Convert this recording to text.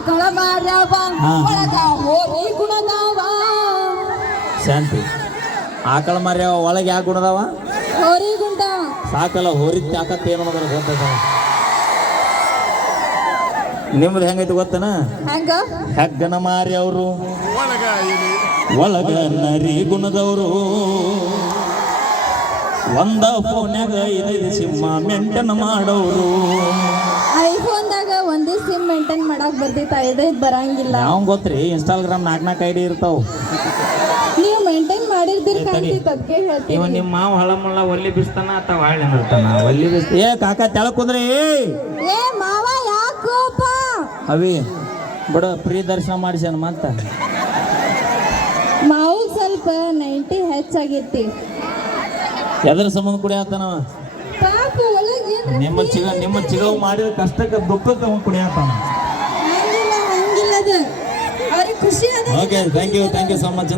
ಆಕಳ ಮಾರ್ಯಾವ ಒಳಗ ಹೋರಿ ಗುಣದಾವ. ಶಾಂತಿ ಆಕಳ ಮಾರ್ಯಾವ ಒಳಗೆ ಯಾಕೆ ಗುಣದಾವ? ಹೋರಿ ಗುಂಡ ಸಾಕಲ್ಲ ಹೋರಿ ತಾಕತ್ ಏನು ಅನ್ನೋದ್ರ ಗೊತ್ತದ. ನಿಮ್ದು ಹೆಂಗೈತಿ ಗೊತ್ತನ? ಹೆಂಗ ಹೆಗ್ಗನ ಮಾರಿ ಅವರು ಒಳಗ ನರಿ ಗುಣದವರು. ಒಂದ ಫೋನ್ಯಾಗ 5 ಸಿಂಹ ಮೆಂಟನ್ ಮಾಡೋರು. ಐಫೋನ್ದಾಗ ಒಂದೇ ಸಿಮ್ ಮೇಂಟೈನ್ ಮಾಡಕ್ ಬರ್ತೈತ, 5 ಬರಂಗಿಲ್ಲ. ಯಾವ ಗೊತ್ತ್ರಿ ಇನ್ಸ್ಟಾಗ್ರಾಮ್ 4 ID ಇರ್ತಾವ. ನೀವು ಮೇಂಟೈನ್ ಮಾಡಿರ್ತೀರಿ ಕಾಣ್ತಿತ್ತು, ಅದಕ್ಕೆ ಇವ ಹೇಳ್ತೀನಿ. ನಿಮ್ಮ ಮಾವ ಹಳಮಳ್ಳ ಒಲ್ಲಿ ಬಿಸ್ತಾನ ಅಥವಾ ಹಾಳೆ ನಿರ್ತಾನ ಒಲ್ಲಿ ಬಿಸ್ತ. ಏ ಕಾಕ ತೆಳಕ್ ಕುಂದ್ರಿ. ಏ ಮಾವ ಯಾಕೋಪ? ಅವಿ ಬಿಡ ಪ್ರೀ ದರ್ಶನ ಮಾಡಿಸ್ಯಾನ ಮತ್ತ. ಮಾವು ಸ್ವಲ್ಪ 90 ಹೆಚ್ಚಾಗೈತಿ. ಎದ್ರ ಸಂಬಂಧ ಕುಡಿಯಾತನವ? ಪಾಪ ಒಳಗೆ ನಿಮ್ಮ ಚಿಗವು ಮಾಡಿದ ಕಷ್ಟಕ್ಕೆ ದುಃಖಕ್ಕೆ ಅವ್ನು ಕುಡಿಯಾತಾನ. ಹಂಗಿಲ್ಲ ಅದು ಅವ್ರಿಗೆ ಖುಷಿ ಅದ. Okay thank you so much.